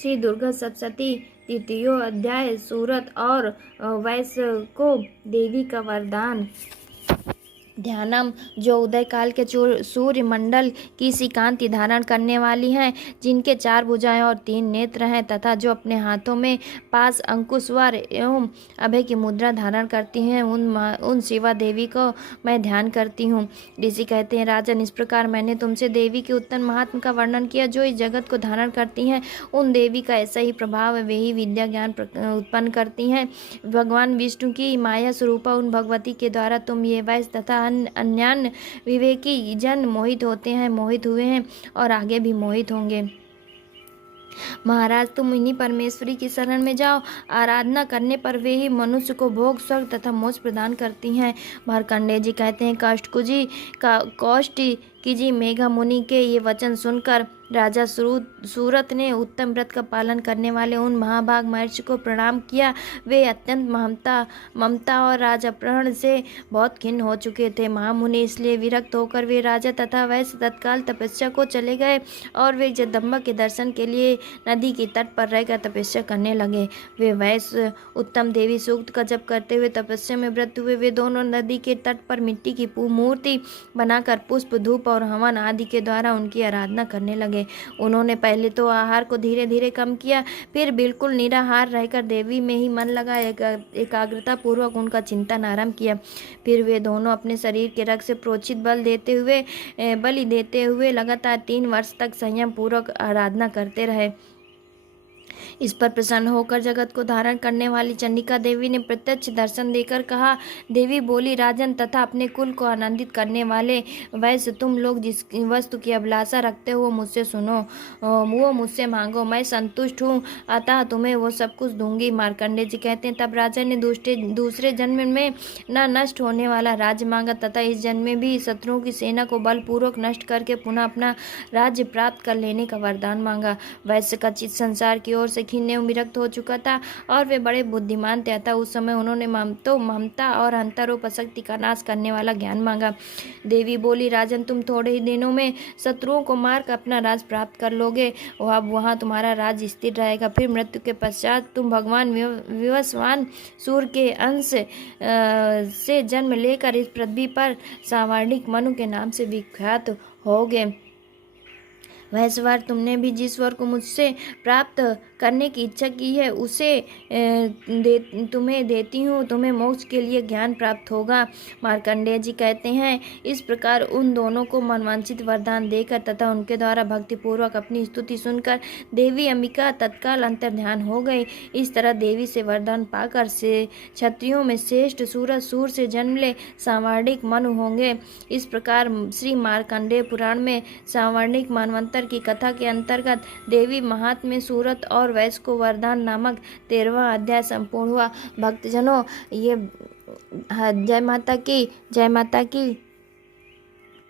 श्री दुर्गा सप्तशती तृतीयो अध्याय सूरत और वैश्य को देवी का वरदान। ध्यानम, जो उदय काल के सूर्य मंडल की सी कांति धारण करने वाली हैं, जिनके 4 भुजाएं और 3 नेत्र हैं, तथा जो अपने हाथों में पास अंकुश वर एवं अभय की मुद्रा धारण करती हैं, उन शिवा देवी को मैं ध्यान करती हूँ। ऋषि कहते हैं, राजन, इस प्रकार मैंने तुमसे देवी के उत्तम महात्म का वर्णन किया, जो इस जगत को धारण करती हैं। उन देवी का ऐसा ही प्रभाव है, वे ही विद्या ज्ञान उत्पन्न करती हैं। भगवान विष्णु की माया स्वरूपा उन भगवती के द्वारा तुम ये वैश्य तथा अन्यान्य विवेकी जन मोहित होते हैं, मोहित हुए हैं और आगे भी मोहित होंगे। महाराज, तुम इन्हीं परमेश्वरी की शरण में जाओ। आराधना करने पर वे ही मनुष्य को भोग, स्वर्ग तथा मोक्ष प्रदान करती हैं। मार्कंडेय जी कहते हैं, कौष्टि कीजिए। मेघा मुनि के ये वचन सुनकर राजा सूरत ने उत्तम व्रत का पालन करने वाले उन महाभाग महर्षि को प्रणाम किया। वे अत्यंत ममता और राजापहरण से बहुत खिन्न हो चुके थे। महामुनि इसलिए विरक्त होकर वे राजा तथा वैश्य तत्काल तपस्या को चले गए और वे जगदम्बा के दर्शन के लिए नदी के तट पर रहकर तपस्या करने लगे। वे वैश्य उत्तम देवी सूक्त का जप करते हुए तपस्या में व्रत हुए। वे दोनों नदी के तट पर मिट्टी की मूर्ति बनाकर पुष्प, धूप और हवन आदि के द्वारा उनकी आराधना करने लगे। उन्होंने पहले तो आहार को धीरे धीरे कम किया, फिर बिल्कुल निराहार रहकर देवी में ही मन लगा एकाग्रता पूर्वक उनका चिंतन आरंभ किया। फिर वे दोनों अपने शरीर के रक्त से प्रोचित बलि देते हुए लगातार 3 वर्ष तक संयम पूर्वक आराधना करते रहे। इस पर प्रसन्न होकर जगत को धारण करने वाली चंडिका देवी ने प्रत्यक्ष दर्शन देकर कहा, देवी बोली, राजन तथा अपने कुल को आनंदित करने वाले वैश्य, तुम लोग जिस वस्तु की अभिलाषा रखते हो वो मुझसे सुनो, वो मुझसे मांगो, मैं संतुष्ट हूँ, अतः तुम्हें वो सब कुछ दूंगी। मार्कंडेय जी कहते हैं, तब राजा ने दूसरे जन्म में न नष्ट होने वाला राज्य मांगा तथा इस जन्म में भी शत्रुओं की सेना को बलपूर्वक नष्ट करके पुनः अपना राज्य प्राप्त कर लेने का वरदान मांगा। वैश्य का चित्त संसार की ओर से खिन्न एवं विरक्त हो चुका था और वे बड़े बुद्धिमान थे, अतः उस समय उन्होंने ममता और अंतरोपशक्ति का नाश करने वाला ज्ञान मांगा। देवी बोली, राजन, तुम थोड़े ही दिनों में शत्रुओं को मारकर अपना राज प्राप्त कर लोगे। अब वहाँ तुम्हारा राज्य स्थिर रहेगा। फिर मृत्यु के पश्चात तुम भगवान विवस्वान सूर्य के अंश से जन्म लेकर इस पृथ्वी पर सावर्णिक मनु के नाम से विख्यात होगे। वैश्यवर, तुमने भी जिस वर को मुझसे प्राप्त करने की इच्छा की है उसे तुम्हें देती हूँ, तुम्हें मोक्ष के लिए ज्ञान प्राप्त होगा। मार्कंडेय जी कहते हैं, इस प्रकार उन दोनों को मनवांछित वरदान देकर तथा उनके द्वारा भक्तिपूर्वक अपनी स्तुति सुनकर देवी अंबिका तत्काल अंतर्ध्यान हो गई। इस तरह देवी से वरदान पाकर से क्षत्रियों में श्रेष्ठ सूर से जन्म ले सावर्णिक मनु होंगे। इस प्रकार श्री मार्कंडेय पुराण में सावर्णिक मनवंतर की कथा के अंतर्गत देवी महात्म्य, सूरत और वैश्य को वरदान नामक 13वां अध्याय संपूर्ण हुआ। भक्तजनों, ये जय माता की, जय माता की।